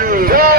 Brasil!